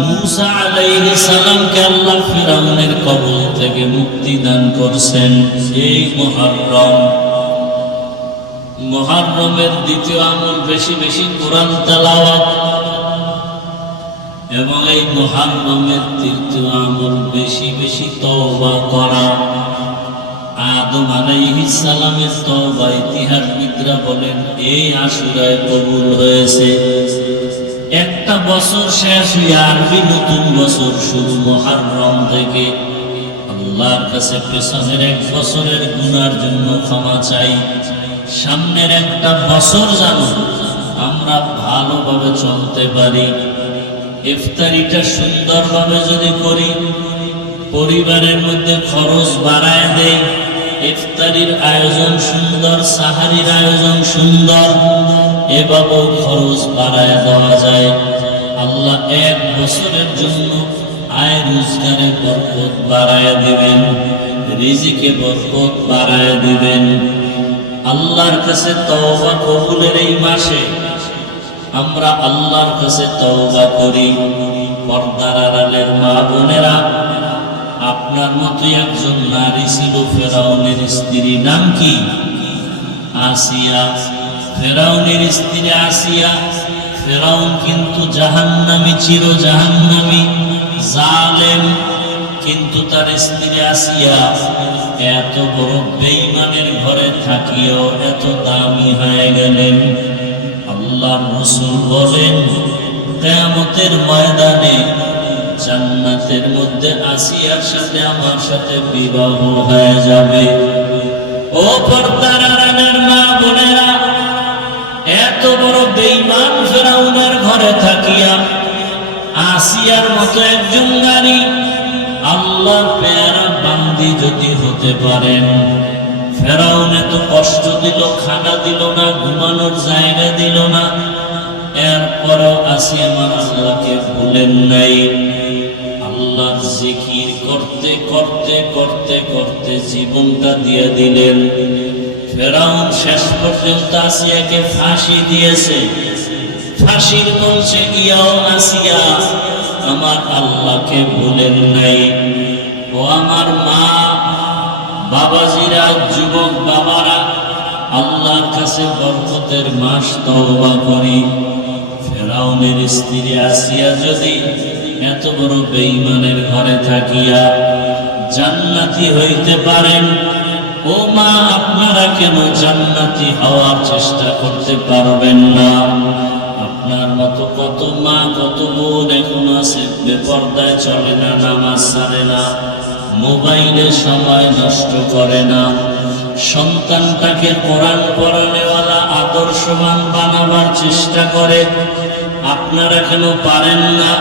মূসা আলাইহিস সালামকে আল্লাহ ফিরাউনের কবল থেকে মুক্তি দান করছেন এই মুহররমের দ্বিতীয় আমল বেশি বেশি কোরআন তেলাওয়াত, এবং এই মুহররমের তৃতীয় আমল বেশি বেশি তওবা করা। আদম আলাইহিস সালামের তওবা ইতিহাসবিদরা বলেন এই আশুরায় কবুল হয়েছে। একটা বছর শেষ হয়ে আরবি নতুন বছর শুরু মুহররম থেকে। আল্লাহর কাছে পেছনের এক বছরের গুনার জন্য ক্ষমা চাই, সামনের একটা বছর যেন আমরা ভালোভাবে চলতে পারি। ইফতারিটা সুন্দরভাবে যদি করি, পরিবারের মধ্যে খরচ বাড়ায় দেয়, ইফতারির আয়োজন সুন্দর, সাহারির আয়োজন সুন্দর, এভাবেও খরচ বাড়ায় দেওয়া যায়। আল্লাহ এক বছরের জন্য আয় রোজগারে বরকত বাড়ায় দিবেন, রিজিকে বরকত বাড়ায় দিবেন। আল্লাহর কাছে তওবা কবুলের এই মাসে আমরা আল্লাহর কাছে তওবা করি। পর্দার আড়ালের মা বোনেরা, আপনার মতো একজন নারী ছিল ফেরাউনের স্ত্রী, নাম কি? আসিয়া। ফেরাউনের স্ত্রী আসিয়া। ফেরাউন কিন্তু জাহান্নামী, চির জাহান্নামী, জালেম, কিন্তু তার স্ত্রী আসিয়া এত বড় বেঈমানের ঘরে থাকিও এত দামি হয়ে গেলেন। আল্লাহর রাসূল বলেন কিয়ামতের ময়দানে জান্নাতের মধ্যে আসিয়ার সাথে আমার সাথে বিবাহ হয়ে যাবে। ও পর্দার আড়ালের মা বোনেরা, এত বড় বেঈমান ফেরাউনের ঘরে থাকিয়া আসিয়ার মতো একজন নারী আল্লাহর পেয়ারা বান্দি যদি হতে পারেন। ফেরাউন এত কষ্ট দিল, খানা দিল না, ঘুমানোর জায়গা দিল না, এরপরও আসিয়া আমার আল্লাহকে ভুলেন নাই। আল্লাহর জিকির করতে করতে করতে করতে জীবনটা দিয়ে দিলেন। ফেরাউন শেষ পর্যন্ত আসিয়াকে ফাঁসি দিয়েছে। ফাঁসির মঞ্চে গিয়াও আসিয়া আমার আল্লাহকে ভুলেন নাই। ও আমার মা বাবাজিরা, যুবক বাবারা, আল্লাহর কাছে বরকতের মাস তওবা করি। ফেরাউনের স্ত্রী আসিয়া যদি এত বড় বেঈমানের ঘরে থাকিয়া জান্নাতি হইতে পারেন, ও মা আপনারা কেন জান্নাতি হওয়ার চেষ্টা করতে পারবেন না? আপনার মতো কত মা কত বোন এখন আছে বেপরদায় চলে না, নামাজ ছাড়ে না, মোবাইলে সময় নষ্ট করে না, সন্তানটাকে কোরআন পড়ানেওয়ালা আদর্শবান বানাবার চেষ্টা করে। আপনারা কেন পারেন না?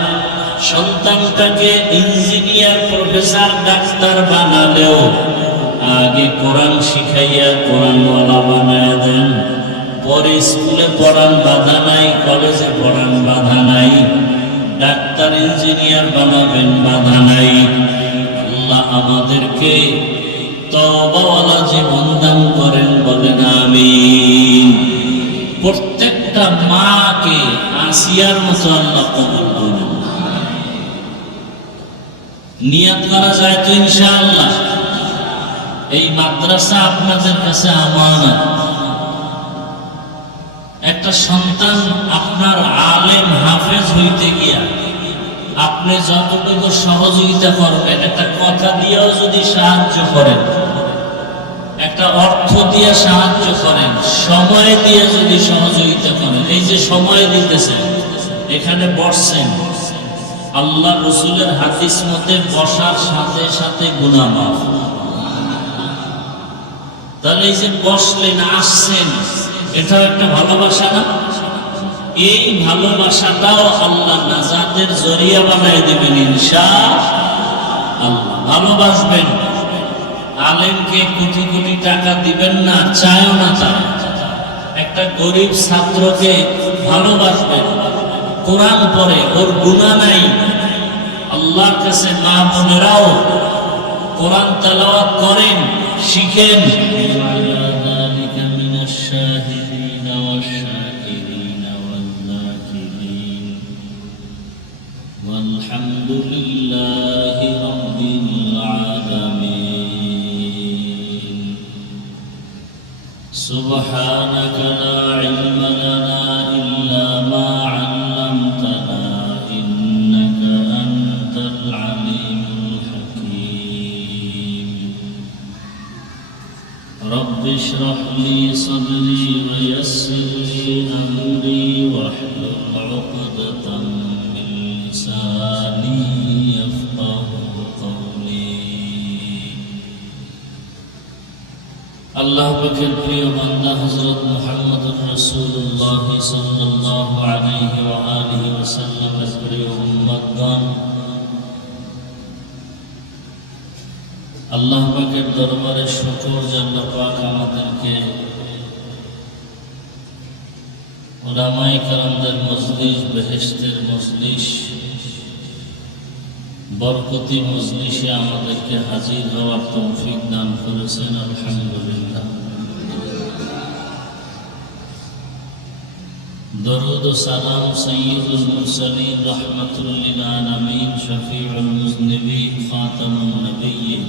সন্তানটাকে ইঞ্জিনিয়ার, প্রফেসর, ডাক্তার বানালেও আগে কোরআন শিখাইয়া কোরআনওয়ালা বানায় দেন। পরে স্কুলে পড়ান বাধা নাই, কলেজে পড়ান বাধা নাই, ডাক্তার ইঞ্জিনিয়ার বানাবেন বাধা নাই। আল্লাহ আমাদেরকে তওবাওয়ালা জীবন দান করেন, বলেন আমিন। প্রত্যেকটা মাকে আসিয়ার মতো আল্লাহ কবুল করুন। নিয়ত করা যায় তো ইনশাআল্লাহ। এই মাদ্রাসা আপনাদের কাছে আমানত। একটা সন্তান আপনার আলেম হাফেজ হইতে গিয়া আপনি যতটুকু সহযোগিতা করবেন, একটা কথা দিয়েও যদি সাহায্য করেন, একটা অর্থ দিয়ে সাহায্য করেন, সময় দিয়ে যদি সহযোগিতা করেন, এই যে সময় দিতেছেন, এখানে বসছেন, আল্লাহ রসুলের হাদিস মতে বসার সাথে সাথে গুনাহ মাফ। তাহলে এই যে বসলেন, আসছেন, এটাও একটা ভালোবাসা না? এই ভালোবাসাটাও আল্লাহ নাজাতের জরিয়া বানায় দিবেন ইনশাআল্লাহ। ভালোবাসবেন। আলেমকে কোটি কোটি টাকা দিবেন না, চায়ও না তারা। একটা গরিব ছাত্রকে ভালোবাসবেন, কোরআন পড়ে, ওর গুনাহ নাই। আল্লাহর কাছে মা বোনেরাও কোরআন তেলাওয়াত করেন, শিখেন। الحمد لله رب العالمين سبحانك لا علم لنا إلا ما علمتنا إنك أنت العليم الحكيم رب اشرح لي صدري ويسر لي أمري واحلل عقدة من لساني يفقهوا قولي আল্লাহ পাকের প্রিয় বান্দা হযরত মুহাম্মদুর রাসূলুল্লাহ সাল্লাল্লাহু আলাইহি ওয়া আলিহি ওয়াসাল্লামের প্রিয় উম্মতগণ, আল্লাহ পাকের দরবারে শুকর যে আল্লাহ পাক আমাদেরকে উলামায়ে কেরামদের মজলিস, বেহেশতের মজলিস, বরকতি মজলিসে আমাদেরকে হাজির হওয়ার তৌফিক দান করেছেন। আলহামদুলিল্লাহ। দরুদ ও সালাম সাইয়্যিদুল মুরসালিন রাহমাতুল লিল আলামিন শফিউল মুজনিবিন খাতামুন নবিয়্যিন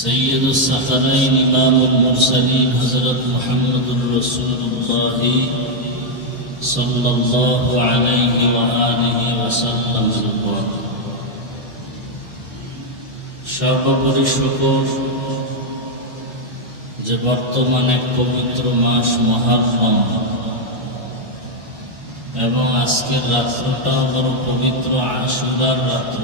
সাইয়্যিদুস সাকলাইন ইমামুল মুরসালিন হযরত মুহাম্মদুর রাসূলুল্লাহ সাল্লাল্লাহু আলাইহি ওয়া আলিহি ওয়াসাল্লাম। সর্বোপরি শুকর যে বর্তমানে পবিত্র মাস মুহররম এবং আজকের রাত্রটাও বড় পবিত্র আশুরার রাত্র।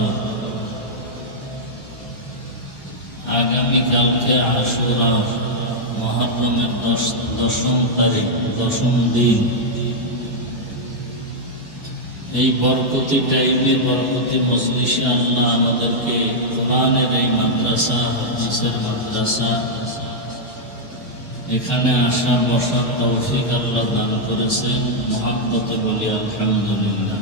আগামীকালকে আশুরা, মুহররমের 10ম তারিখ, 10ম দিন। এই বরকতি টাইমে, বরকতি মজলিসে আল্লাহ আমাদেরকে কোরআনের এই মাদ্রাসা, হাদিসের মাদ্রাসা, এখানে আসা বসার তৌফিক আল্লাহ দান করেছেন। মুহাব্বতে বলি আলহামদুলিল্লাহ।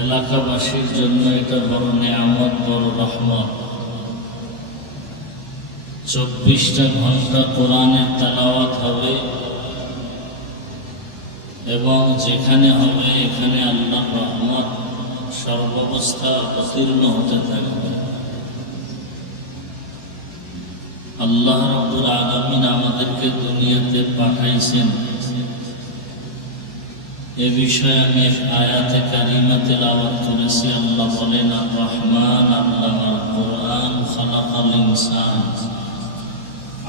এলাকাবাসীর জন্য এটা বড় নেয়ামত, বড় রহমত। 24টা ঘন্টা কোরআনের তেলাওয়াত হবে এবং যেখানে হবে এখানে আল্লাহর রহমত সর্বাবস্থা অবতীর্ণ হতে থাকবে। আল্লাহ রাব্বুল আলামিন আমাদেরকে দুনিয়াতে পাঠাইছেন, এ বিষয়ে আমি এক আয়াতে কারিমা তেলাওয়াত করেছি। আল্লাহ বলেন, আর রহমান আল্লামাল কোরআন খালাকাল ইনসান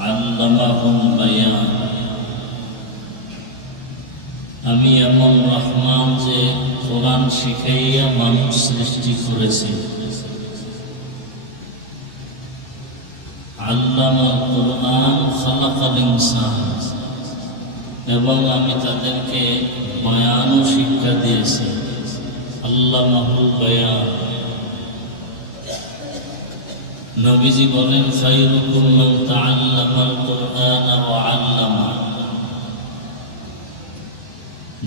আল্লামাহুল বায়ান। আমি এমন রহমান যে কোরআন শিখাইয়া মানুষ সৃষ্টি করেছি। আল্লামাল কোরআন খালাকাল ইনসান, এবং আমি তাদেরকে বয়ান ও শিক্ষা দিয়েছি। আল্লামাহুল বায়ান। নবীজি বলেন, খায়রুকুম মান তাআল্লামাল কোরআন ওয়া আল্লামা।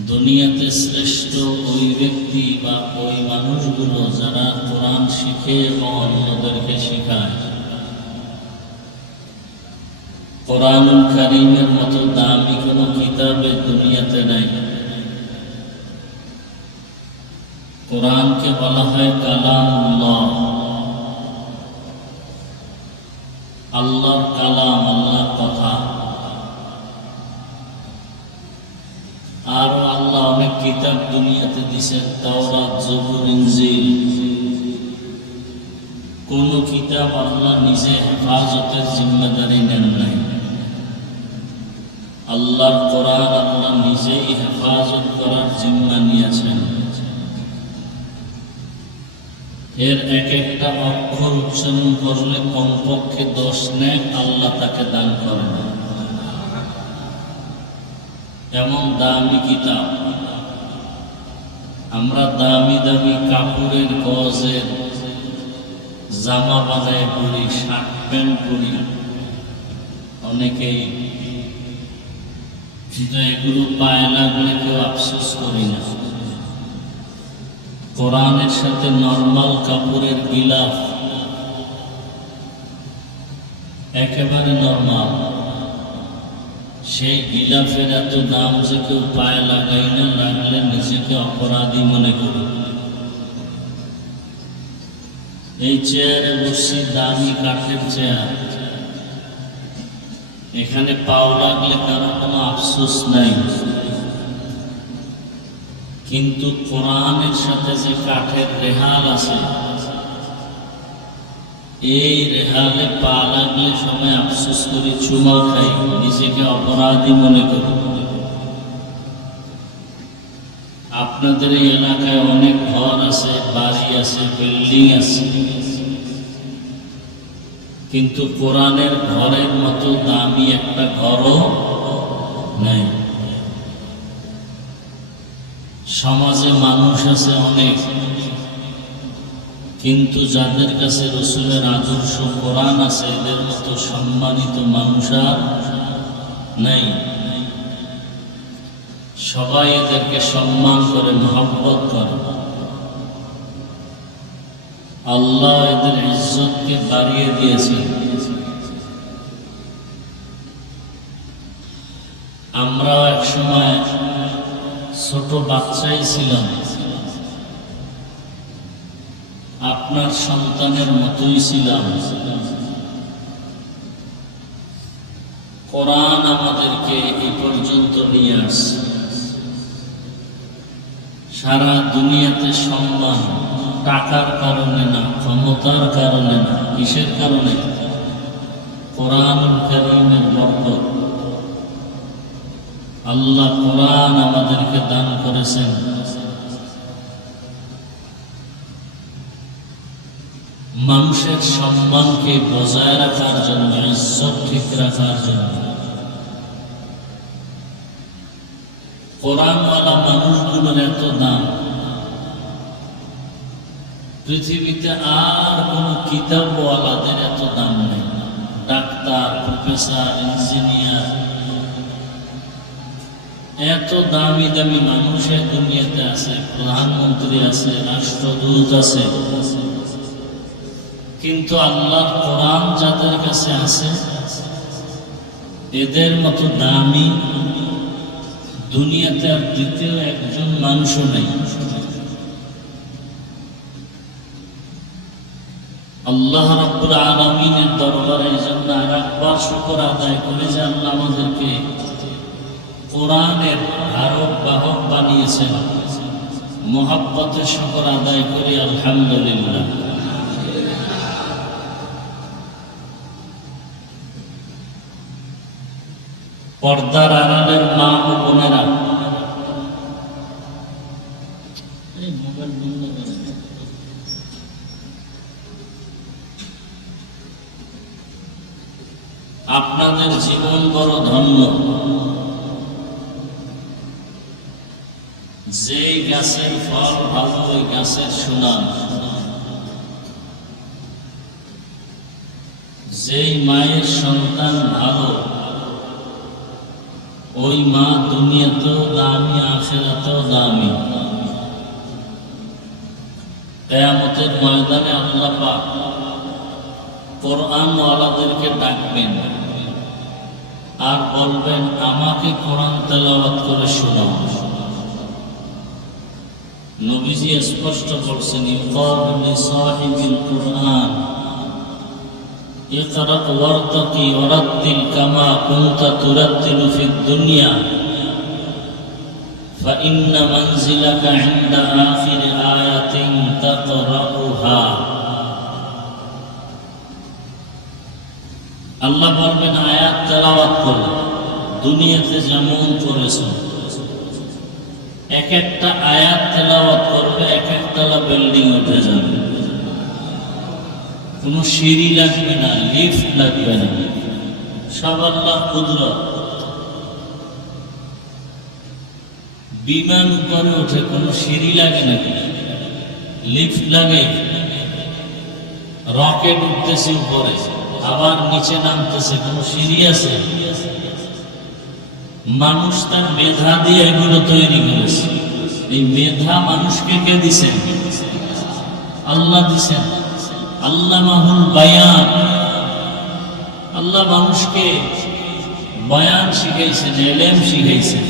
দুনিয়াতে শ্রেষ্ঠ ওই ব্যক্তি বা ওই মানুষগুলো যারা কোরআন শিখে এবং অন্যদেরকে শেখায়। কোরআনুল কারীমের মতো দামি কোনো কিতাবে দুনিয়াতে নাই। কোরআনকে বলা হয় কালামুল্লাহ, আল্লাহর কালাম, আল্লাহর কথা। আরো আল্লাহ অনেক কিতাব দুনিয়াতে দিয়েছেন, তাওরাত, জবুর, ইনজিল। কোন কিতাব আল্লাহ নিজে হেফাজতের জিম্মেদারি নেন নাই। আল্লাহর কোরআন আল্লাহ নিজেই হেফাজত করার জিম্মা নিয়েছেন। এর এক একটা অক্ষর উচ্চারণ করলে কমপক্ষে 10 নেক আল্লাহ তাকে দান করেন। এমন দামি কিতাব। আমরা দামি দামি কাপড়ের গজের জামা বানায় পরি, শার্ট প্যান্ট পরি অনেকেই, কিন্তু এগুলো পায় না বলে কেউ আফসোস করি না। কোরআনের সাথে নরমাল কাপড়ের গিলাফ একেবারে নরমাল, সেই গিলাফের এত দাম যে কেউ পায়ে লাগাই না, লাগলে নিজেকে অপরাধী মনে করি। এই চেয়ারে বসছি, দামি কাঠের চেয়ার, এখানে পাও লাগলে কারো কোনো আফসোস নাই। কিন্তু কোরআনের সাথে যে কাঠের রেহাল আছে, এই রেহালে পা লাগলে সময় আফসোস করি, চুমা খাই, নিজেকে অপরাধী মনে করি। আপনাদের এই এলাকায় অনেক ঘর আছে, বাড়ি আছে, বিল্ডিং আছে, কিন্তু কোরআনের ঘরের মতো দামি একটা ঘরও নাই। সমাজে মানুষ আছে অনেক, কিন্তু যাদের কাছে রসুলের আদর্শ কোরআন আছে, এদের মতো সম্মানিত মানুষ আর নাই। সবাই এদেরকে সম্মান করে, মহব্বত করে। আল্লাহ এদের ইজ্জতকে বাড়িয়ে দিয়েছেন। আমরাও এক সময় ছোট বাচ্চাই ছিলাম, আপনার সন্তানের মতোই ছিলাম। কোরআন আমাদেরকে এই পর্যন্ত নিয়ে আসছে। সারা দুনিয়াতে সম্মান টাকার কারণে না, ক্ষমতার কারণে না, কিসের কারণে? কোরআনুল কারীমের বরকত। আল্লাহ কোরআন আমাদেরকে দান করেছেন। মানুষের সম্মানকে বজায় রাখার জন্য, ইজ্জত ঠিক রাখার জন্য। কোরআনওয়ালা মানুষগুলোর এত দাম, পৃথিবীতে আর কোন কিতাবওয়ালাদের এত দাম নেই। ডাক্তার, প্রফেসর, ইঞ্জিনিয়ার, এত দামি দামি মানুষ এই দুনিয়াতে আছে, প্রধানমন্ত্রী আছে, রাষ্ট্রদূত আছে, কিন্তু আল্লাহর কোরআন যাদের কাছে আছে, এদের মতো দামি দুনিয়াতে আর দ্বিতীয় একজন মানুষও নেই। আল্লাহ রাব্বুল আলামিনের দরবারে এই জন্য আরেকবার শুকর আদায় করে যে আল্লাহ আমাদেরকে কোরআনের ধারক বাহক বানিয়েছেন। মুহাব্বতের শুকর আদায় করি, আলহামদুলিল্লাহ। পর্দার আড়ালের মা ও বোনেরা, মোবাইল বন্ধ করে, আপনাদের জীবন বড় ধন্য। যেই গাছের ফল ভালো, ওই গাছের সুনাম। যেই মায়ের সন্তান ভালো, ওই মা দুনিয়াতেও দামি, আখিরাতেও দামি। কিয়ামতের ময়দানে আল্লাহ পাক কোরআনওয়ালাদেরকে ডাকবেন আর বলবেন, আমাকে কোরআন তেলাওয়াত করে শোনাও। নবীজি স্পষ্ট বলছেন, ইকাল লিসাহিবিল কুরআন ইকরা ওয়ারতাকি ওয়ারাত্তিল কামা কুনতা তুরাত্তিলু ফিদ দুনিয়া ফাইন্না মানজিলাকা ইনদা আখির আয়াতিন তাকরাউহা। আল্লাহ বলবেন, আয়াত তেলাওয়াত করো, দুনিয়াতে যেমন করেছো। এক একটা আয়াত তেলাওয়াত করবে, এক একতলা বিল্ডিং উঠে যাবে। কোনো সিঁড়ি লাগবে না, লিফট লাগবে না, সব আল্লাহর কুদরত। বিমান উপরে ওঠে, কোনো সিঁড়ি লাগে নাকি? লিফট লাগে? রকেট উঠতেছে উপরে, আবার নিচে নামতেছে, কোনো সিঁড়ি আছে? মানুষ তার মেধা দিয়ে এগুলো তৈরি করেছে। এই মেধা মানুষকে কে দিছেন? আল্লাহ দিছেন। আল্লামাহুল বায়ান। আল্লাহ মানুষকে বয়ান শিখাইছেন, ইলম শিখাইছেন।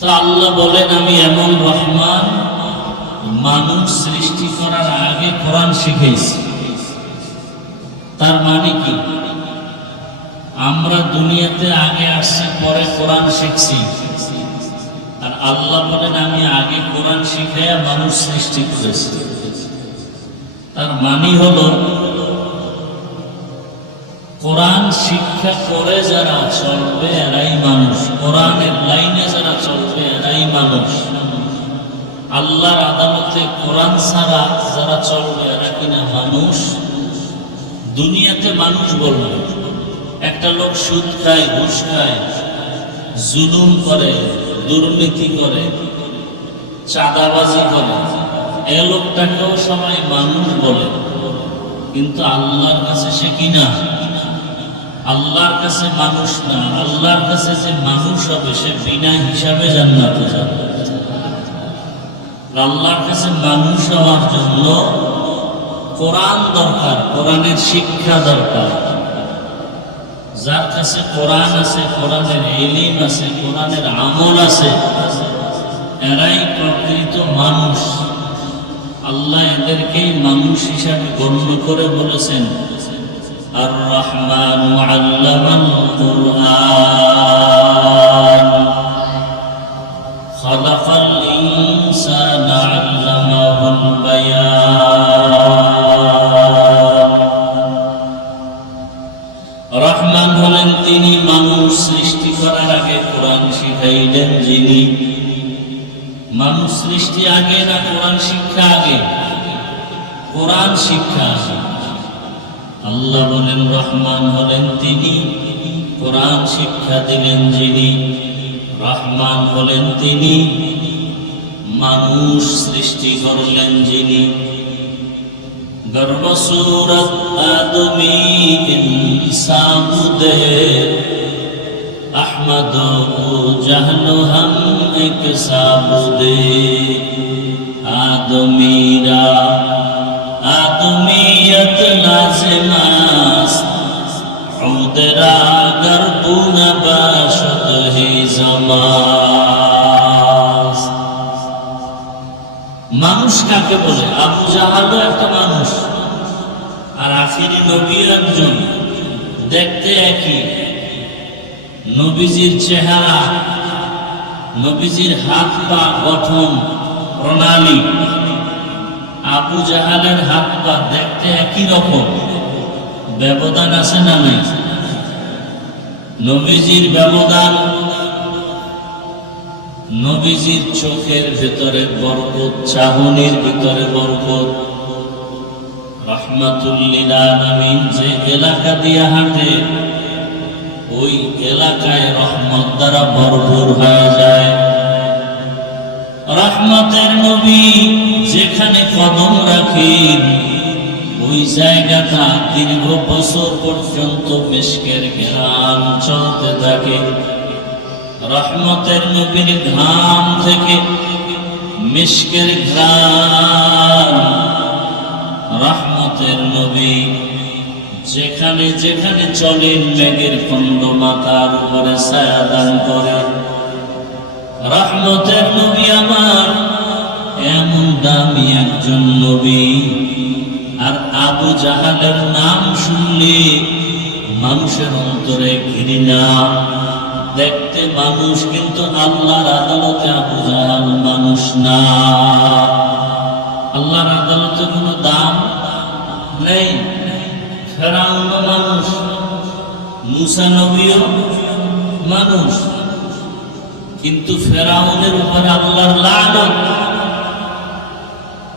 তো আল্লাহ বলেন আমি এমন রহমান, মানুষ সৃষ্টি করার আগে কোরআন শিখাইছি। তার মানে কি? আমরা দুনিয়াতে আগে আসছি, পরে কোরআন শিখছি। আর আল্লাহ বলেন আমি আগে কোরআন শিখাইয়া মানুষ সৃষ্টি করেছি। তার মানে হলো কোরআন শিক্ষা করে যারা চলবে এরাই মানুষ, কোরআনের লাইনে যারা চলবে এরাই মানুষ। আল্লাহর আদালতে কোরআন ছাড়া যারা চলবে এরা কিনা মানুষ? দুনিয়াতে মানুষ বলবে, একটা লোক সুদ খায়, ঘুষ খায়, জুলুম করে, দুর্নীতি করে, চাঁদাবাজি করে, এ লোকটাকেও সবাই মানুষ বলে। কিন্তু আল্লাহর কাছে সে কিনা? আল্লাহর কাছে মানুষ না। আল্লাহর কাছে যে মানুষ হবে সে বিনা হিসাবে জান্নাতে যাবে। আল্লাহর কাছে মানুষ হওয়ার জন্য কোরআন দরকার, কোরআনের শিক্ষা দরকার। যার কাছে কোরআন আছে, কোরআনের ইলম আছে, কোরআনের আমল আছে, এরাই প্রকৃত মানুষ। আল্লাহ এদেরকেই মানুষ হিসাবে গণ্য করে বলেছেন আর রহমানু আল্লামাল কুরআন খালাকাল ইনসানা আল্লামাহুল বায়ান। রহমান হলেন তিনি, মানুষ সৃষ্টি করার আগে কোরআন শিখাইলেন যিনি। মানুষ সৃষ্টি আগে না কোরআন শিক্ষা আগে? কোরআন শিক্ষা আগে। আল্লাহ বলেন রহমান হলেন তিনি, কোরআন শিক্ষা দিলেন যিনি। রহমান হলেন তিনি, মানুষ সৃষ্টি করলেন যিনি। গর্ব সূরত আদমি ইনসান দে अहमद को जहलो हम एक साबुदे आदमीरा आदमीयत लाजिमास उदरा गर्बुन बाशत ही जमास। মানুষ কাকে বলে? আবু জাহালও একটা মানুষ, আর আখিরি নবী একজন, দেখতে একই। নবীজির চেহারা, নবীজির হাত পা গঠন প্রণালী, আবু জাহালের হাত পা দেখতে একই রকম। ব্যবধান আছে না নাই? নবীজির ব্যবধান, নবীজির চোখের ভেতরে বরকত, চাহনির ভিতরে বরকত। রাহমাতুল লিল আলামিন যে এলাকা দিয়ে হাঁটে ওই এলাকায় রহমত দ্বারা ভরপুর হয়ে যায়। রহমতের নবী যেখানে কদম রাখেন ওই জায়গাটা দীর্ঘ বছর পর্যন্ত মিশকের ঘ্রাণ চলতে থাকে। রহমতের নবীর ঘাম থেকে মিশকের ঘ্রাণ। রহমতের নবী যেখানে যেখানে চলেন মেঘের খণ্ড মাথার উপরে ছায়া দান করে। রহমতের নবী আমার এমন দামি একজন নবী। আর আবু জাহালের নাম শুনলে মানুষের অন্তরে ঘৃণা। দেখতে মানুষ, কিন্তু আল্লাহর আদালতে আবু জাহাল মানুষ না। আল্লাহর আদালতে কোনো দাম নেই। ফেরাউনও মানুষ, মুসা নবীও মানুষ, কিন্তু ফেরাউনের উপরে আল্লাহর লানত।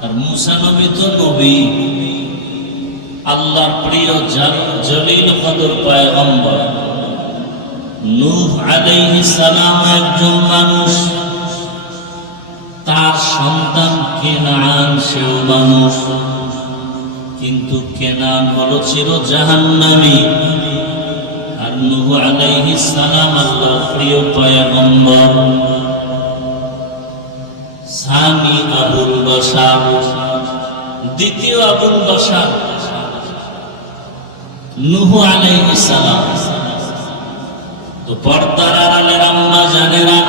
আর মুসা নবী তো নবী, আল্লাহর প্রিয় জলিল কদর পয়গম্বর। নূহ আলাইহিস সালাম একজন মানুষ, তার সন্তান কেনান সেও মানুষ, কিন্তু কেনান হলো চির জাহান্নামী। আর নূহ আলাইহিস সালাম আল্লাহর প্রিয় পয়গম্বর। সানি আবুল বাশার, দ্বিতীয় আবুল বাশার। নূহ আলাইহিস সালাম। তো পর্দার আড়ালের আম্মা জানেরা,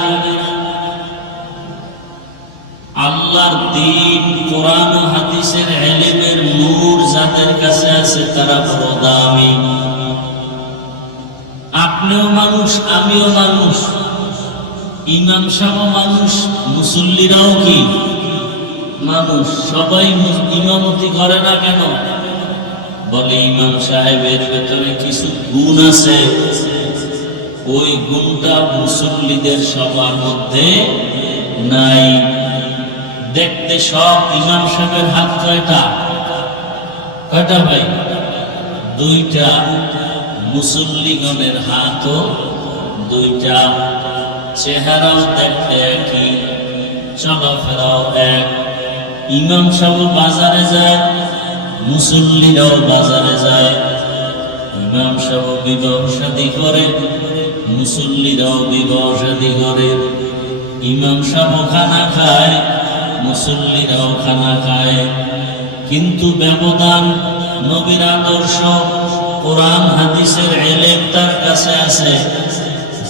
আল্লাহর দ্বীন কোরআন ও হাদিসের ইলমের নূর যাদের কাছে আছে তারা বড় দামি। আপনিও মানুষ, আমিও মানুষ, ইমাম সাহেব মানুষ, মুসল্লিরাও কি মানুষ। সবাই ইমামতি করে না কেন? বলে ইমাম সাহেবের ভেতরে কিছু গুণ আছে, ওই গুণটা মুসল্লিদের সবার মধ্যে নাই। দেখতে সব ইমাম সাহেবের হাত কয়টা? কয়টা ভাই? দুইটা। মুসল্লিগণের হাতও দুইটা। চেহারাও দেখতে একই, চলাফেরাও এক। ইমাম সাহেব বাজারে যায়, মুসল্লিরাও বাজারে যায়। ইমাম সাহেব বিবাহ শাদী করে, মুসল্লিরাও বিবাহ শাদী করে। ইমাম সাহেব খানা খায়, মুসল্লিরাও খানা খায়। কিন্তু ব্যবধান নবীর আদর্শ কোরআন হাদিসের ইলম তার কাছে আছে।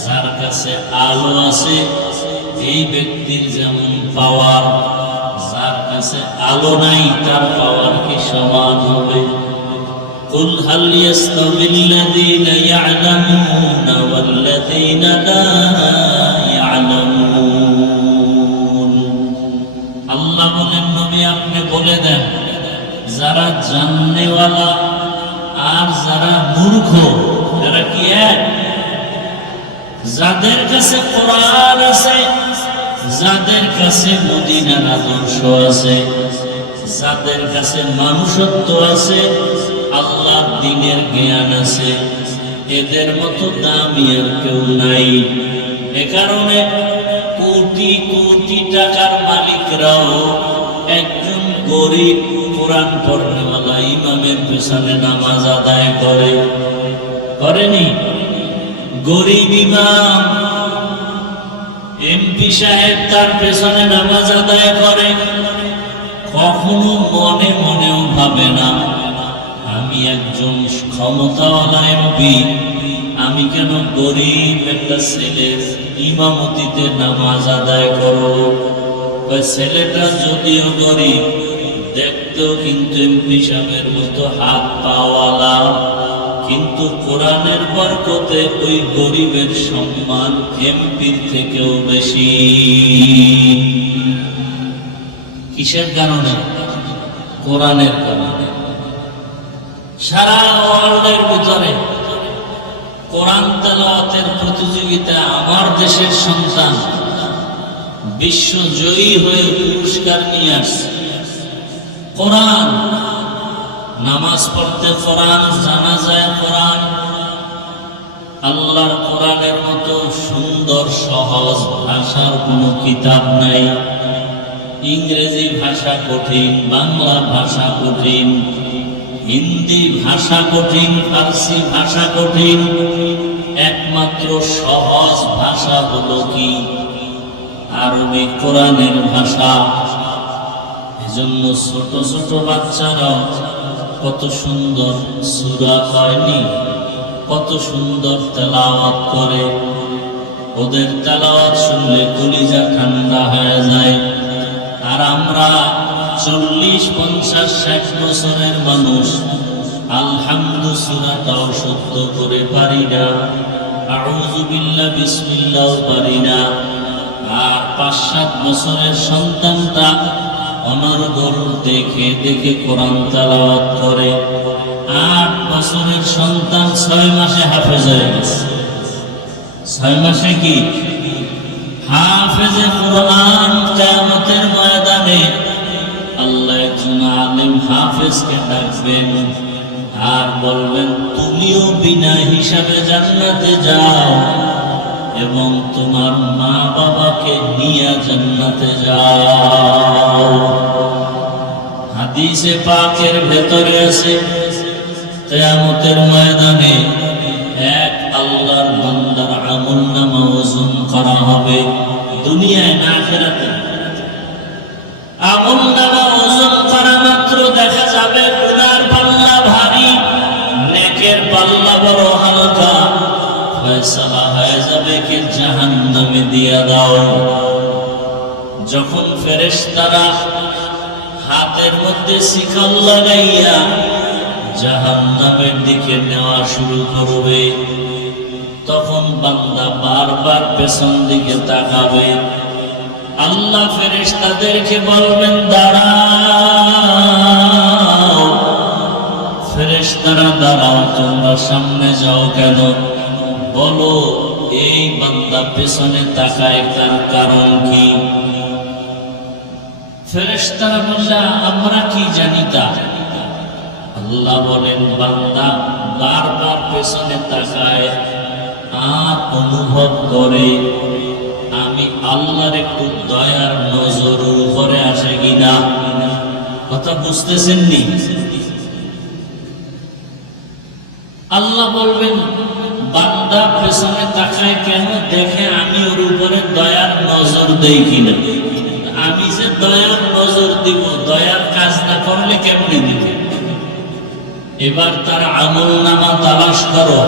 যার কাছে আলো আছে এই ব্যক্তির যেমন পাওয়ার, যার কাছে আলো নাই তার পাওয়ার কি সমান হবে? কুল হাল ইয়াস্তাবিল্লাযীনা ইয়া'লামুনা ওয়াল্লাযীনা লা ইয়া'লামুন। আল্লাহ বলেন, নবী আপনি বলে দেন, যারা জাননেওয়ালা আর যারা মূর্খ এরা কি এক? যাদের কাছে কোরআন আছে, যাদের কাছে মদিনার আদর্শ আছে, যাদের কাছে মানুষত্ব আছে, আল্লাহর দ্বীনের জ্ঞান আছে, এদের মতো দামি আর কেউ নাই। এ কারণে কোটি কোটি টাকার মালিকরাও একজন গরিব কোরআন পড়নেওয়ালা ইমামের পেছনে নামাজ আদায় করে। করেনি? গরিব ইমাম এমপি সাহেব তার পেছনে নামাজ আদায় করে। কখনো মনে মনেও ভাবে না আমি একজন ক্ষমতাওয়ালা এমপি, আমি কেন গরিব একটা ছেলের ইমামতিতে নামাজ আদায় করব? ছেলেটা যদিও গরিব, দেখতেও কিন্তু এমপি সাহেবের মতো হাত পাওয়ালা, কিন্তু কোরআনের বরকতে ওই গরিবের সম্মান এমপির থেকেও বেশি। কিসের কারণে? কোরআনের কারণে। সারা ওয়ার্ল্ডের ভিতরে কোরআন তেলাওয়াতের প্রতিযোগিতা আমার দেশের সন্তান বিশ্বজয়ী হয়ে পুরস্কার নিয়ে আসছে। কোরআন, নামাজ পড়তে কোরআন, জানাজায় কোরআন। আল্লাহর কোরআনের মতো সুন্দর সহজ ভাষার কোনো কিতাব নাই। ইংরেজি ভাষা কঠিন, বাংলা ভাষা কঠিন, হিন্দি ভাষা কঠিন, ফার্সি ভাষা কঠিন। একমাত্র সহজ ভাষা হলো কি? আরবি কোরআনের ভাষা। এজন্য ছোট ছোট বাচ্চারাও কত সুন্দর সূরা হয়নি, কত সুন্দর তেলাওয়াত করে। ওদের তেলাওয়াত শুনলে কলিজা ঠান্ডা হয়ে যায়। আর আমরা 40, 50, 60 বছরের মানুষ আলহামদু সূরাটাও শুদ্ধ করে পারি না, আউযু বিল্লাহ বিসমিল্লাহ পারি না। আর 5-7 বছরের সন্তানটা অনর্গল দেখে দেখে কোরআন তেলাওয়াত করে। 8 বছরের সন্তান 6 মাসে হাফেজ হয়ে গেছে। 6 মাসে কি হাফেজে কোরআন। কিয়ামতের ময়দানে আল্লাহ একজন আলেম হাফেজকে ডাকবেন আর বলবেন, তুমিও বিনা হিসাবে জান্নাতে যাও এবং তোমার মা বাবাকে নিয়ে জান্নাতে যাও। হাদিসে পাকের ভেতরে আছে কিয়ামতের ময়দানে এক আল্লাহর বান্দার আমলনামা ওজন করা হবে। দুনিয়ায় না, আখিরাতে। আমলনামা ওজন করা মাত্র দেখা যাবে গুনার পাল্লা ভারী, নেকের দিয়া দাও। যখন ফেরেশতারা হাতের মধ্যে শিকল লাগাইয়া জাহান্নামের দিকে নেওয়া শুরু করবে, তখন বান্দা বারবার পেছন দিকে তাকাবে। আল্লাহ ফেরেশতাদেরকে বলবেন দাঁড়াও। ফেরেশতারা দাঁড়াও, তোমরা সামনে যাও কেন? বলো এই বান্দা পেছনে তাকায় তার কারণ কি? ফেরেশতারা বললে আমরা কি জানি তা। আল্লাহ বলেন বান্দা বারবার পেছনে তাকায় আর অনুভব করে আমি আল্লাহর একটু দয়ার নজর উপরে আসে কিনা। কথা বুঝতেছেন নি? আল্লাহ বলবেন বান্দা পেছনে তাকায় কেন? দেখে আমি ওর উপরে দয়ার নজর দেই কিনা। আমি যে দয়ার নজর দিব, দয়ার কাজ না করলে কেমনে দিব? এবার তার আমল নামা তালাশ করো।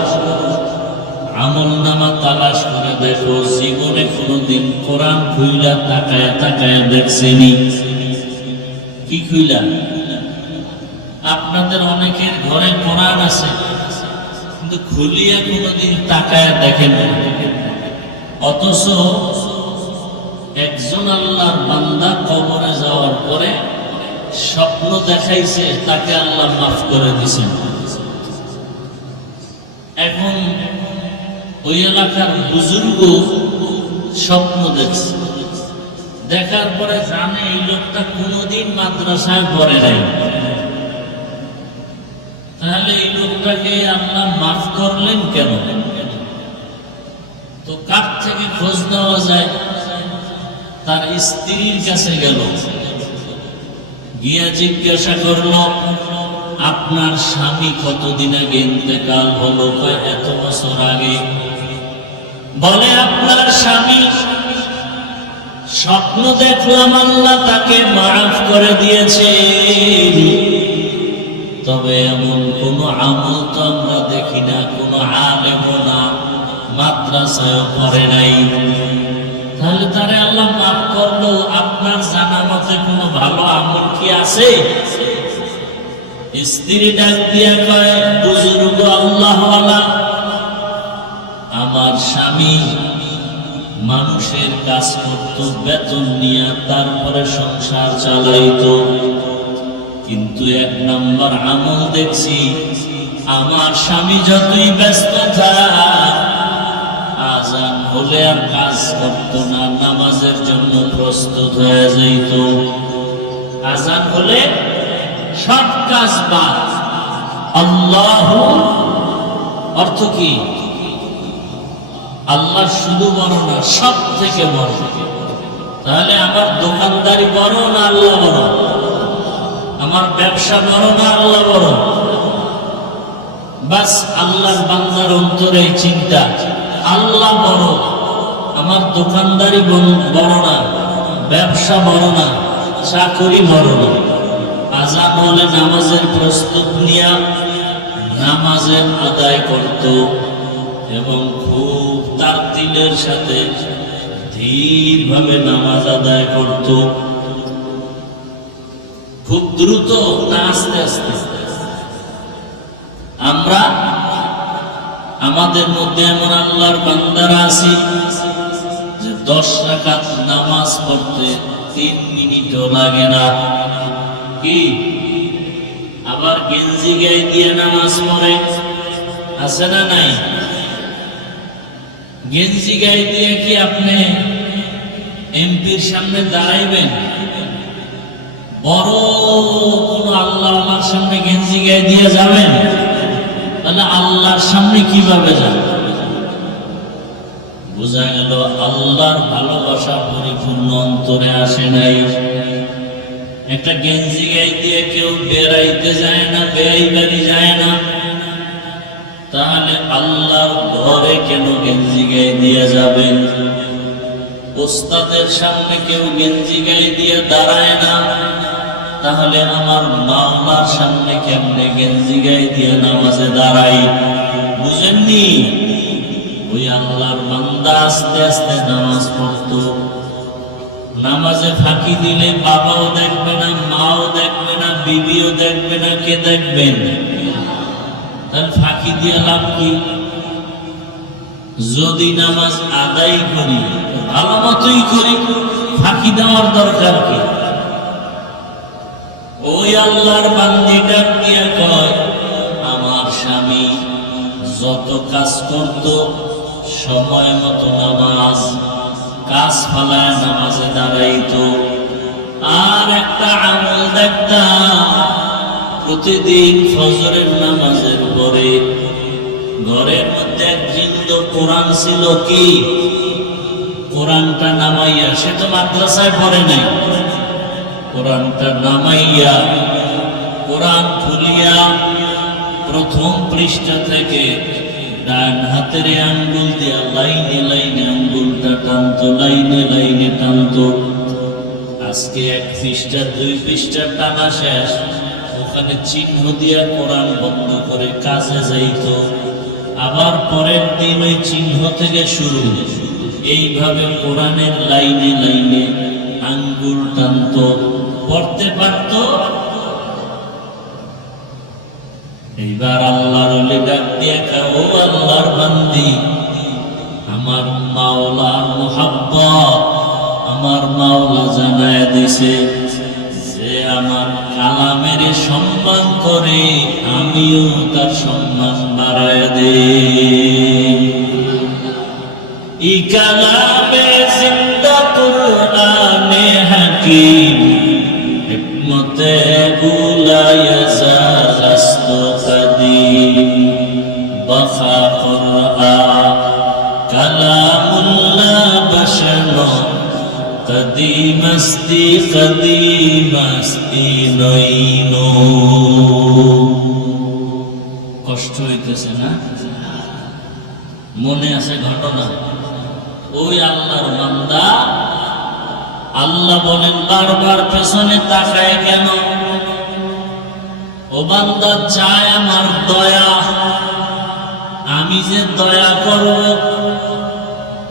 আমল নামা তালাশ করে দেখো জীবনে কোনদিন কোরআন খুইলা তাকায়া তাকায়া দেখছেনি? কি খুইলা? আপনাদের অনেকের ঘরে কোরআন আছে কিন্তু খুলিয়া কোনদিন তাকায়া দেখেন। অথচ একজন আল্লাহর বান্দা কবরে যাওয়ার পরে স্বপ্ন দেখাইছে, তাকে আল্লাহ মাফ করে দিয়েছেন। এখন ওই এলাকার বুজুর্গ স্বপ্ন দেখছে, দেখার পরে জানে এই লোকটা কোনোদিন মাদ্রাসায় পড়ে নাই, তাহলে এই লোকটাকে আল্লাহ মাফ করলেন কেন? তো কার থেকে খোঁজ নেওয়া যায়? তার স্ত্রীর কাছে গেল, গিয়া জিজ্ঞাসা করল আপনার স্বামী কতদিন আগে ইন্তেকাল হলো? এত বছর আগে। বলে আপনার স্বামী স্বপ্ন দেখলাম আল্লাহ তাকে মাফ করে দিয়েছে, তবে এমন কোন আমল তো আমরা দেখি না, কোন আলেম না, মাদ্রাসায় পড়ে নাই। তাহলে তারে আল্লাহ মাফ করলো, আপনার জানা মতে কোনো ভালো আমল কি আছে? স্ত্রী ডাক দিয়া কয় বুজুর্গ আল্লাহওয়ালা, আমার স্বামী মানুষের কাজ করত, বেতন নিয়ে তারপরে সংসার চালাইতো, কিন্তু এক নাম্বার আমল দেখছি আমার স্বামী যতই ব্যস্ত থাক আজান হলে আর কাজ করত না, নামাজের জন্য প্রস্তুত হয়ে যাইত। আজান হলে সব কাজ বাদ। আল্লাহু অর্থ কি? আল্লাহ শুধু বড় না, সব থেকে বড়। তাহলে আমার দোকানদারি বড় না আল্লাহ বড়? আমার ব্যবসা বড় না আল্লাহ বড়? বাস আল্লাহর বান্দার অন্তরে চিন্তা আল্লাহ বড়, আমার দোকানদারি বড় না, ব্যবসা বড় না, চাকরি বড় না। আজান হলে নামাজের প্রস্তুত নিয়া নামাজের আদায় করত এবং খুব তারতিলের সাথে ধীরভাবে নামাজ আদায় করত। খুব দ্রুত না আস্তে আস্তে? আমরা আমাদের মধ্যে এমন আল্লাহর বান্দারা আছি যে 10 রাকাত নামাজ পড়তে 3 মিনিটও লাগে না। কি আবার গেঞ্জি গায়ে দিয়ে নামাজ পড়ে, আছে না নাই? গেঞ্জি গায়ে দিয়ে কি আপনি এমপির সামনে দাঁড়াইবেন? বড় কোন আল্লাহ আমার সামনে গেঞ্জি গায়ে দিয়ে যাবেন? তাহলে আল্লাহর সামনে কিভাবে যাবে? বোঝা গেল আল্লাহর ভালোবাসা পরিপূর্ণ অন্তরে আসে নাই। একটা গেঞ্জি গায়ে দিয়ে কেউ বেড়াইতে যায় না, বেড়াই বাড়ি যায় না, তাহলে আল্লাহর ঘরে কেন গেঞ্জি গায়ে দিয়ে যাবেন? ওস্তাদের সামনে কেউ গেঞ্জি গায়ে দিয়ে দাঁড়ায় না, তাহলে আমার মাওলার সামনে কেমনে গেঞ্জি গায়ে দিয়ে নামাজে দাঁড়াই? বুঝেননি? ওই আল্লাহর বান্দা বান্দা আস্তে আস্তে নামাজ পড়তো। নামাজে ফাঁকি দিলে বাবাও দেখবে না, মাও দেখবে না, বিবিও দেখবে না, কে দেখবেন? তাহলে ফাঁকি দিয়ে লাভ কি? যদি নামাজ আদায় করি, ভালো মতোই করি, ফাঁকি দেওয়ার দরকার কি? ওই আল্লাহর বান্দি ডাক দিয়া কয়, আমার স্বামী যত কাজ করত সময় মতো নামাজ, কাজ ফালায় নামাজে দাঁড়াইতো। আর একটা আমল দেখতাম, প্রতিদিন ফজরের নামাজের পরে ঘরের মধ্যে এক জিন্দ কোরআন ছিল, কি কোরআনটা নামাইয়া, সে তো মাদ্রাসায় পড়ে নাই, কোরআনটা নামাইয়া কোরআন খুলিয়া প্রথম পৃষ্ঠা থেকে ডান হাতের আঙ্গুল দিয়া লাইনে লাইনে আঙ্গুলটা টানতো, লাইনে লাইনে টানতো। আজকে এক পৃষ্ঠা, দুই পৃষ্ঠা টানা শেষ, ওখানে চিহ্ন দিয়া কোরআন বন্ধ করে কাজে যাইতো। আবার পরের দিন ওই চিহ্ন থেকে শুরু, এইভাবে কোরআনের লাইনে লাইনে আঙ্গুল টানতো, পড়তে পারত। এইবার আল্লাহর ওলি ডাক দিয়ে কয়, ও আল্লাহর বান্দি, আমার মাওলার মুহাব্বত আমার মাওলা জানায় দিছে যে আমার কালামের সম্মান করে, আমিও তার সম্মান বাড়ায় দেই। ই কালামে জিন্দা কুরআনে হাকীম, হিকমতে উলায়ে জালাস্ত কদীম, বখা কুরআন কালামুল্লাহ বশর, কদীমস্তি কদীমস্তি নইনো। কষ্ট হইতেছে না? মনে আছে ঘটনা? ওই আল্লাহর বান্দা, আল্লাহ বলেন বারবার পেছনে তাকায় কেন? ও বান্দা চায় আমার দয়া, আমি যে দয়া করব,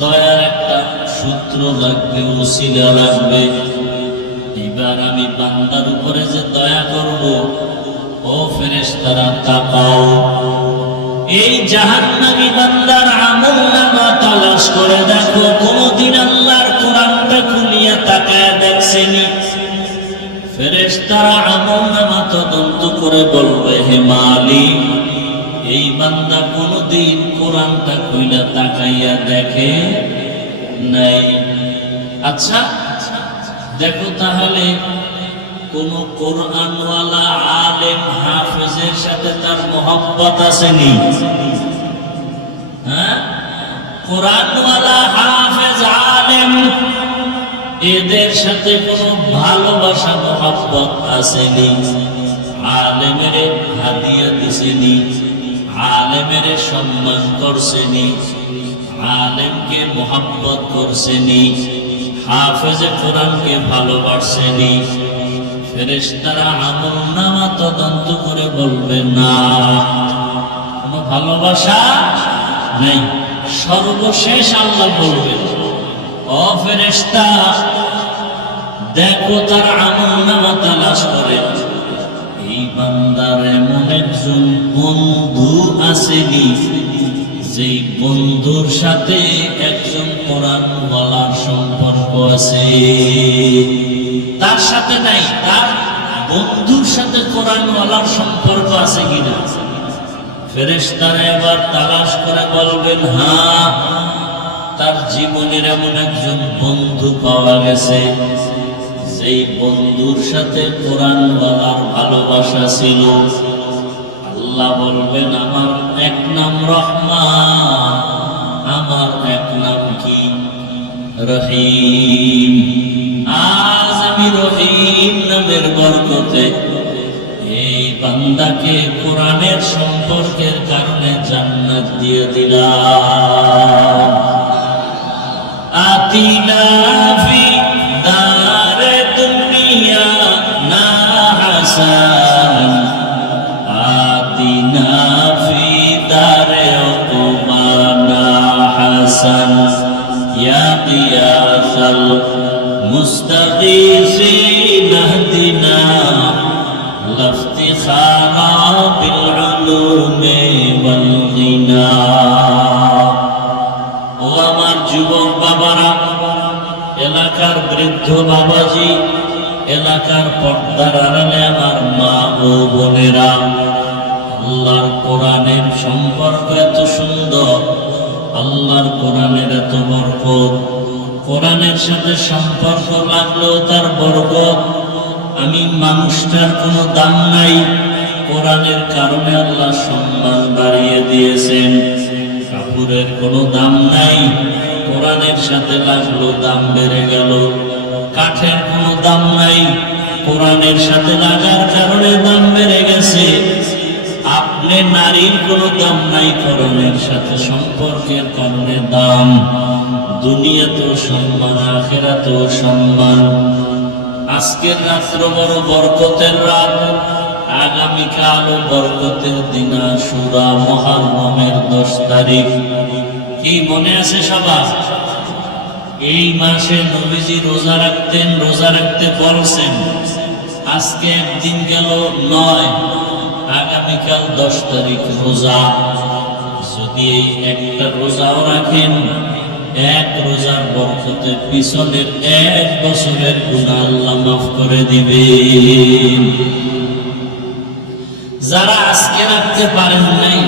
দয়ার একটা সূত্র লাগবে, ওসিলা লাগবে। এবার আমি বান্দার উপরে যে দয়া করব, ও ফেরেশতারা তাকাও, এই জাহান্নামী বান্দার আমলনামা তালাশ করে দেখো, কোনদিন আল্লাহর কোরআনটা খুলিয়া তাকায় দেখছেনি? ফেরেশতারা আমলনামা তদন্ত করে বলবে, হে মালিক, এই বান্দা কোনদিন কোরআনটা খুইলা তাকাইয়া দেখে নাই। আচ্ছা দেখো তাহলে কোন কোরআনওয়ালা আলেম হাফেজের সাথে তার মহব্বত আসেনি? হ্যাঁ, কোরআনওয়ালা হাফেজ আলেম এদের সাথে কোনো ভালোবাসা মহব্বত আসেনি? আলেমের হাদিয়া দিছেনি, আলেমের সম্মান করছেনি, আলেমকে মহব্বত করছেনি, হাফেজে কোরআনকে ভালোবাসেনি? ফেরেশতারা আমলনামা তদন্ত করে বলবে না, কোনো ভালোবাসা নেই। সর্বশেষ আল্লাহ বলবেন, ও ফেরেশতা দেখো তার আমলনামা তালাশ করে, এই বান্দার এমন একজন বন্ধু আসেনি যেই বন্ধুর সাথে একজন কোরআনওয়ালার সম্পর্ক আছে, তার সাথে নাই, তার বন্ধুর সাথে কোরআনওয়ালার সম্পর্ক আছে কিনা? ফেরেশতারা এবার তালাশ করে বলবেন, হ্যাঁ, তার জীবনের এমন একজন বন্ধু পাওয়া গেছে, সেই বন্ধুর সাথে কোরআনওয়ালার ভালোবাসা ছিল। আল্লাহ বলবেন, আমার এক নাম রহমান, আমার এক নাম কি? রহিম। আজ আমি রহিম নামের বরকতে এই বান্দাকে কোরআনের সম্পর্কের কারণে জান্নাত দিয়ে দিলাম। আতিনা ফি দারে দুনিয়া না হাসান, আতিনা ফি দারে উকবা না হাসান। মুস্তাগীসিন ইহদিনা লাফতিখারা বিল উলুমি ওয়াল গিনা। ও আমার যুবক বাবারা, এলাকার বৃদ্ধ বাবাজি, এলাকার পর্দার আড়ালে আমার মা ও বোনেরা, আল্লাহর কোরআনের সম্পর্ক এত সুন্দর, আল্লাহর কোরআনের এত বরকত। কোরআনের সাথে সম্পর্ক লাগলেও তার বরকত। আমি মানুষটার কোনো দাম নাই, কোরআনের কারণে আল্লাহ সম্মান বাড়িয়ে দিয়েছেন। কাপড়ের কোনো দাম নাই, কোরআনের সাথে লাগলো দাম বেড়ে গেল। কাঠের কোনো দাম নাই, কোরআনের সাথে লাগার কারণে দাম বেড়ে গেছে। আপনি নারীর কোনো দাম নাই, কোরআনের সাথে সম্পর্কের কারণে দাম। দুনিয়াতেও সম্মান, আখিরাতেও সম্মান। আজকের রাত্র বড় বরকতের রাত, আগামীকালও বরকতের দিন আশুরা, মুহররমের 10 তারিখ। কি মনে আছে সবার? এই মাসে নবীজি রোজা রাখতেন, রোজা রাখতে বলছেন। আজকে একদিন গেল 9, আগামীকাল 10 তারিখ রোজা। যদি এই একটা রোজাও রাখেন, এক রোজার বরকতে পিছনের 1 বছরের গুনাহ আল্লাহ মাফ করে দিবেন। যারা আজকে রাখতে পারেন নাই,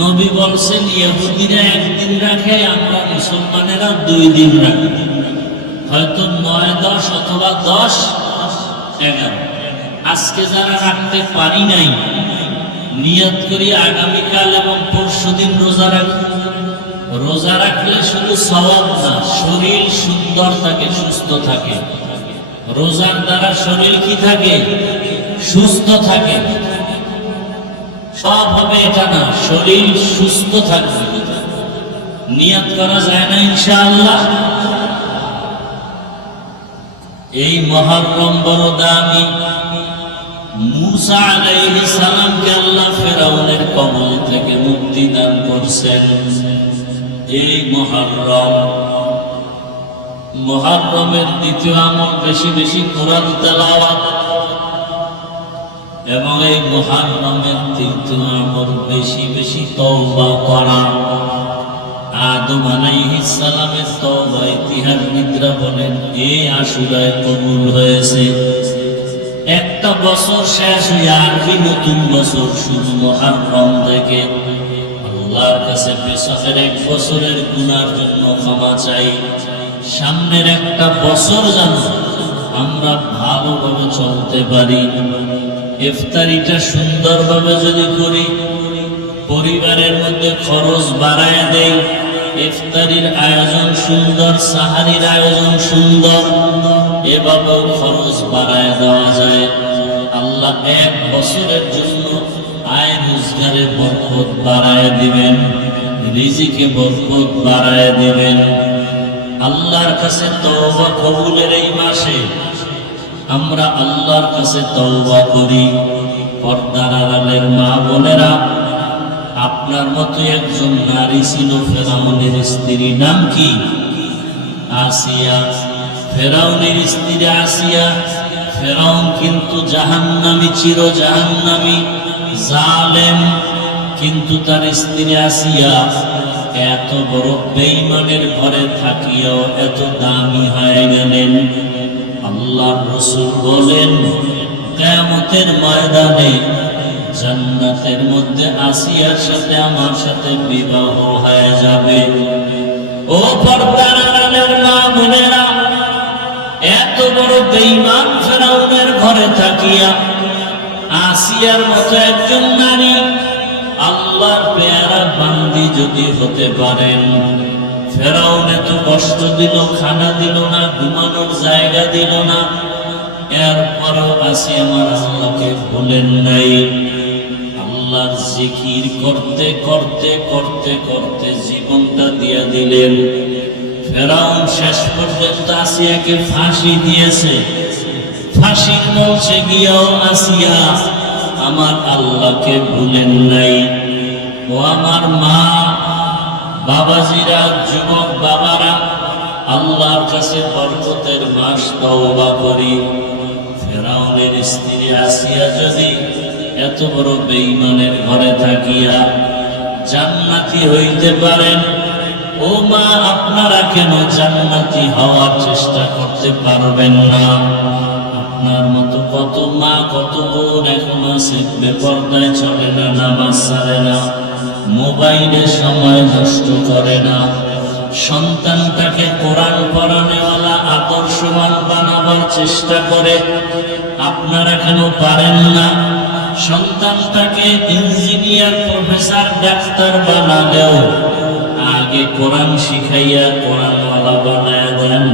নবী বলছেন ইহুদিরা একদিন রাখে, আমরা মুসলমানেরা 2 দিন রাখি। হয়তো 9, 10 অথবা 10, 11। আজকে যারা রাখতে পারি নাই, নিয়ত করি আগামীকাল এবং পরশুদিন রোজা রাখি। রোজা রাখলে শুধু সওয়াব না, শরীর সুন্দর থাকে, সুস্থ থাকে। রোজার দ্বারা শরীর কি থাকে? সুস্থ থাকে। সব হবে এটা না, শরীর সুস্থ থাকবে। নিয়ত করা যায় না ইনশাআল্লাহ। এই মুহররম বড় দামি। মুসা আলাইহিস সালামকে আল্লাহ ফেরাউনের কবল থেকে মুক্তি দান করছেন এই মুহররমের দ্বিতীয় আমল বেশি বেশি কোরআন তেলাওয়াত, এবং এই মুহররমের তৃতীয় আমল বেশি বেশি তওবা করা। আদম আলাইহিস সালামের তওবা ইতিহাসবিদরা বলেন এই আশুরায় কবুল হয়েছে। একটা বছর শেষ হয়ে আরবি নতুন বছর শুরু মুহররম থেকে। আল্লাহর কাছে পেছনের 1 বছরের গুনার জন্য ক্ষমা চাই। সামনের একটা বছর যেন আমরা ভালোভাবে চলতে পারি। ইফতারিটা সুন্দরভাবে যদি করি, পরিবারের মধ্যে খরচ বাড়ায় দেই, ইফতারির আয়োজন সুন্দর, সাহারির আয়োজন সুন্দর, এভাবেও খরচ বাড়ায় দেওয়া যায়। আল্লাহ 1 বছরের জন্য আয় রোজগারে বরকত বাড়ায় দিবেন, রিজিকে বরকত বাড়ায় দিবেন। আল্লাহর কাছে তওবা কবুলের এই মাসে আমরা আল্লাহর কাছে তওবা করি। পর্দার আড়ালের মা বোনেরা, আপনার মতো একজন নারী ছিল ফেরাউনের স্ত্রী। নাম কি? আসিয়া। ফেরাউনের স্ত্রী আসিয়া। ফেরাউন কিন্তু জাহান্নামী, চির জাহান্নামী, জালেম। কিন্তু তার স্ত্রী আসিয়া এত বড় বেঈমানের ঘরে থাকিয়াও এত দামি হয়ে গেলেন। আল্লাহর রাসূল বলেন কিয়ামতের ময়দানে জান্নাতের মধ্যে আসিয়ার সাথে আমার সাথে বিবাহ হয়ে যাবে। ও পর্দার আড়ালের মা বোনেরা, এত বড় বেঈমান ফেরাউনের ঘরে থাকিয়া আসিয়ার মতো একজন নারী, আল্লাহর পেয়ারা বান্দি যদি হতে পারেন। ফেরাউন এত কষ্ট দিল, খানা দিল না, ঘুমানোর জায়গা দিল না, এরপরও আসিয়া আমার আল্লাহকে ভুলেন নাই। আল্লাহর জিকির করতে করতে করতে করতে জীবনটা দিয়া দিলেন। ফেরাউন শেষ পর্যন্ত আসিয়াকে ফাঁসি দিয়েছে। ফাঁসির মঞ্চে গিয়াও আসিয়া আমার আল্লাহকে ভুলেন নাই। ও আমার মা, বাবাজিরা, যুবক বাবারা, আল্লাহর কাছে বরকতের মাস তওবা করি। ফেরাউনের স্ত্রী আসিয়া যদি এত বড় বেঈমানের ঘরে থাকিয়া জান্নাতি হইতে পারেন, ও মা আপনারা কেন জান্নাতি হওয়ার চেষ্টা করতে পারবেন না? আপনার মতো কত মা কত বোন এখন আছে বেপরদায় চলে না, নামাজ ছাড়ে না, মোবাইলে সময় নষ্ট করে না, সন্তানটাকে কোরআন পড়ানেওয়ালা আদর্শবান বানাবার চেষ্টা করে। আপনারা কেন পারেন না? সন্তানটাকে ইঞ্জিনিয়ার, প্রফেসর, ডাক্তার বানালেও আগে কোরআন শিখাইয়া কোরআনওয়ালা বানায় দেন।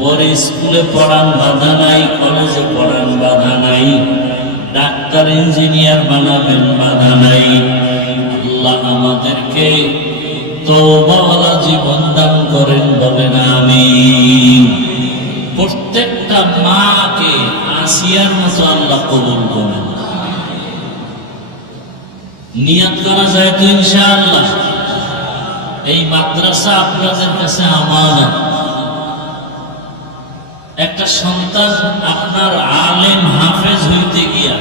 পরে স্কুলে পড়ান, বাধা নাই, কলেজে পড়ান, বাধা নাই, ডাক্তার ইঞ্জিনিয়ার বানাবেন, বাধা নাই। আল্লাহ আমাদেরকে তওবাওয়ালা জীবন দান করেন, বলেন আমিন। প্রত্যেকটা মাকে আসিয়ার মতো আল্লাহ কবুল করেন। নিয়ত করা যায় তো ইনশাআল্লাহ। এই মাদ্রাসা আপনাদের কাছে আমানত। একটা সন্তান আপনার আলেম হাফেজ হইতে গিয়া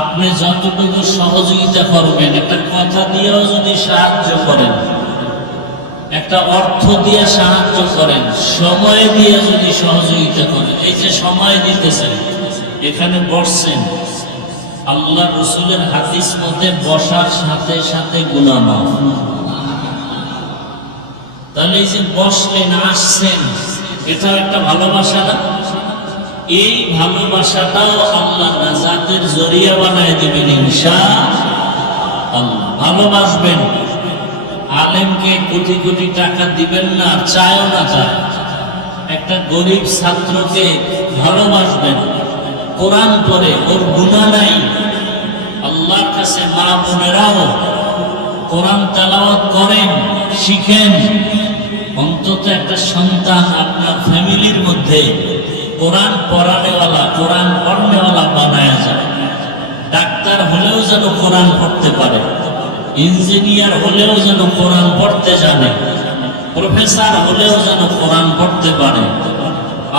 আপনি যতটুকু সহযোগিতা করবেন, একটা কথা দিয়েও যদি সাহায্য করেন, একটা অর্থ দিয়ে সাহায্য করেন, সময় দিয়ে যদি সহযোগিতা করেন, এই যে সময় দিতেছেন, এখানে বসছেন, আল্লাহ রসুলের হাদিস মতে বসার সাথে সাথে গুনাহ মাফ। তাহলে এই যে বসলেন, আসছেন, এটাও একটা ভালোবাসা না? এই ভালোবাসাটাও আল্লাহ নাজাতের জরিয়া বানায় দিবেন ইনশাআল্লাহ। ভালোবাসবেন। আলেমকে কোটি কোটি টাকা দিবেন না, চায়ও না চায়। একটা গরিব ছাত্রকে ভালোবাসবেন, কোরআন পড়ে, ওর গুনাহ নাই। আল্লাহর কাছে মা বোনেরাও কোরআন তেলাওয়াত করেন, শিখেন। অন্তত একটা সন্তান আপনার ফ্যামিলির মধ্যে কোরআন পড়ানেওয়ালা, কোরআন পড়নেওয়ালা বানায় যায়। ডাক্তার হলেও যেন কোরআন পড়তে পারে, ইঞ্জিনিয়ার হলেও যেন কোরআন পড়তে জানে, প্রফেসর হলেও যেন কোরআন পড়তে পারে।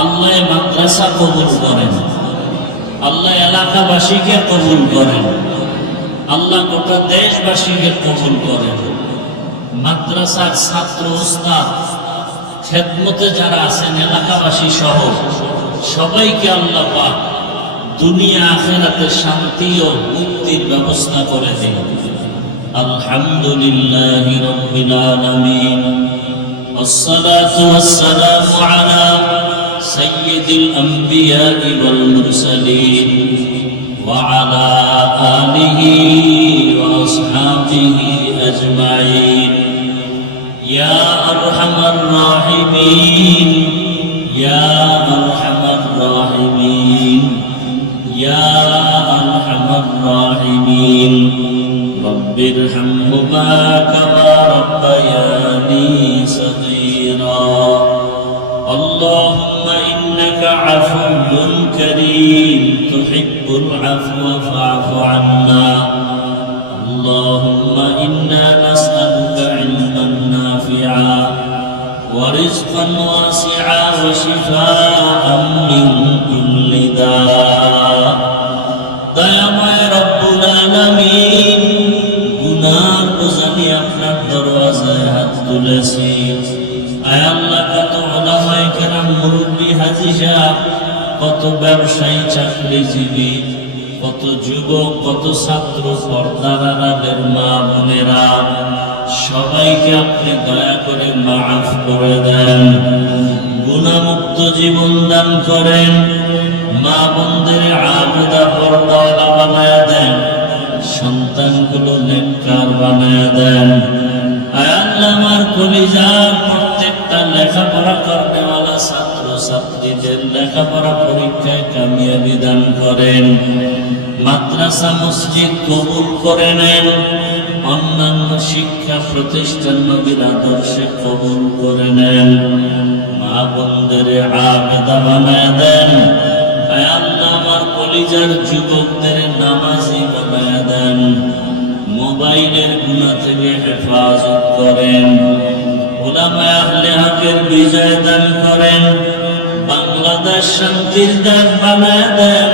আল্লাহ মাদ্রাসা কবুল করেন, আল্লাহ এলাকাবাসীকে কবুল করেন, আল্লাহ গোটা দেশবাসীকে কবুল করেন। মাদ্রাসার ছাত্র, উস্তাদ, খেদমতে যারা আছেন, এলাকাবাসী সহ সবাইকে আল্লাহ পাক দুনিয়া আখিরাতে শান্তি ও মুক্তির ব্যবস্থা করে দিন। আলহামদুলিল্লাহি রাব্বিল আলামিন, ওয়াসসালাতু ওয়াসসালামু আলা সাইয়্যিদিল আমবিয়া ওয়াল মুরসালিন ওয়া আলা আলিহি ওয়া আসহাবিহি আজমাইন। ইয়া আরহামার রাহিমিন, ইয়া আরহামার রাহিমিন, ইয়া আরহামার রাহিমিন। রব্বিরহামহুমা কামা রাব্বায়ানি সগীরা। আল্লাহুম্মা ইন্নাকা আফুউন কারীম তুহিব্বুল আফওয়া ফা'ফু আন্না। اللهم إنا نسألك علما نافعا ورزقا واسعا وشفاء من كل داء। দয়াময় রব্বুল আলামিন, গুনার বোঝানি আপনার দরওয়াজায় হাত তুলেছি। আয় আল্লাহ, কত উলামায়ে কেরাম, মুরব্বী, হাজী সাহেব, কত ব্যবসায়ী, চাকরিজীবী, কত যুবক, কত ছাত্র, পর্দার আড়ালের মা বোনেরা, সবাইকে আপনি দয়া করে মাফ করে দেন, গুনাহমুক্ত জীবন দান করেন। মা বোনদের আবেদা পর্দাওয়ালা বানায়া দেন, সন্তানগুলো নেককার বানায়া দেন। আয় আল্লাহ, আমার কলিজার প্রত্যেকটা লেখাপড়া করনেওয়ালা ছাত্র ছাত্রীদের লেখাপড়া পরীক্ষায় কামিয়াবি দান করেন। মাদ্রাসা মসজিদ কবুল করে নেন, অন্যান্য শিক্ষা প্রতিষ্ঠান নবীর আদর্শে কবুল করে নেন। মা বোনদের আবেদা বানায় দেন। আয় আল্লাহ, আমার কলিজার যুবকদের নামাজি বানায় দেন। মোবাইলের গুনাহ থেকে হেফাজত করেন। আল্লামা আহলে হকের বিজয় দান করেন, বাংলাদেশ শান্তির দেশ বানায় দেন।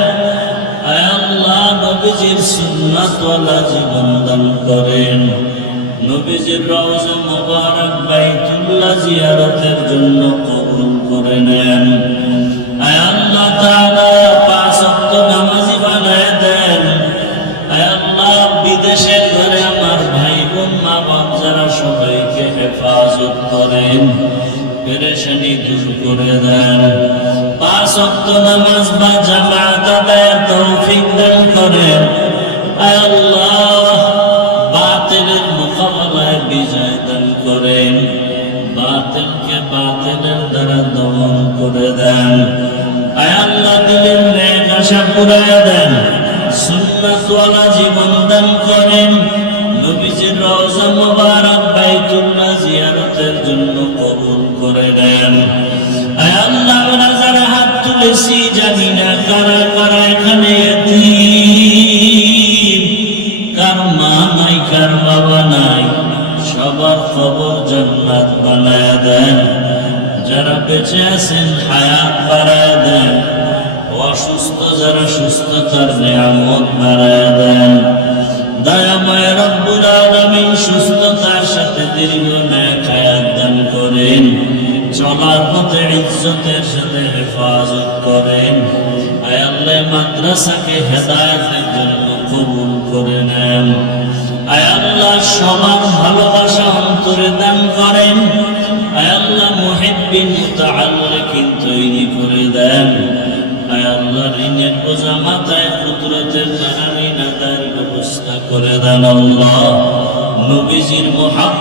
আয় আল্লাহ নবীজির সুন্নাতওয়ালা জীবন দান করেন, নবীজির রওজা মুবারক বাইতুল্লাহ জিয়ারতের জন্য কবুল করে নেন। আয় আল্লাহ তাআলা পাঁচ ওয়াক্ত নামাজি বানায় দেন। আয় আল্লাহ বিদেশের ঘরে আমার ভাই বোন মা বাপ যারা সবাইকে হেফাজত করেন, পেরেশানি দূর করে দেন। পাঁচ ওয়াক্ত নামাজ বা জামাত আদায়ের তৌফিক দান করেন। আয় আল্লাহ বাতিলের মোকাবেলায় বিজয় দান করেন, বাতিলকে বাতিলের দ্বারা দমন করে দেন। আয় আল্লাহ দিলের নেক আশা পুরায়া দেন, সুন্নাতওয়ালা জীবন দান করেন, নবীজির রওজা মুবারক বাইতুল্লাহ জিয়ারতের জন্য কবুল করে নেন। আয় আল্লাহ আমরা যারা হাত তুলেছি জানি না কারা কারা এখানে এতিম, কার মা নাই কার বাবা নাই, সবার কবর জান্নাত বানায়া দেন। যারা বেঁচে আছেন হায়াত বাড়ায়া দেন, অসুস্থ যারা সুস্থতার নিয়ামত বাড়ায়া দেন। দয়াময় রব্বুল আলামিন সুস্থতার সাথে দীর্ঘ নেক হায়াত দান করেন, চলার পথে ইজ্জতের সাথে হেফাজত করেন। আয় আল্লাহ মাদ্রাসাকে হেদায়েতের জন্য কবুল করে নেন। আয় আল্লাহ সবার ভালোবাসা অন্তরে দান করেন। আয় আল্লাহ মুহিব্বিন মুতাআল্লিকিন তৈরি করে দেন। আয় আল্লাহ ঋণের বোঝা মাথায় কুদরতের দ্বারা ঋণ আদায়ের ব্যবস্থা করে দেন। আল্লাহ নবীজির মুহাব্বত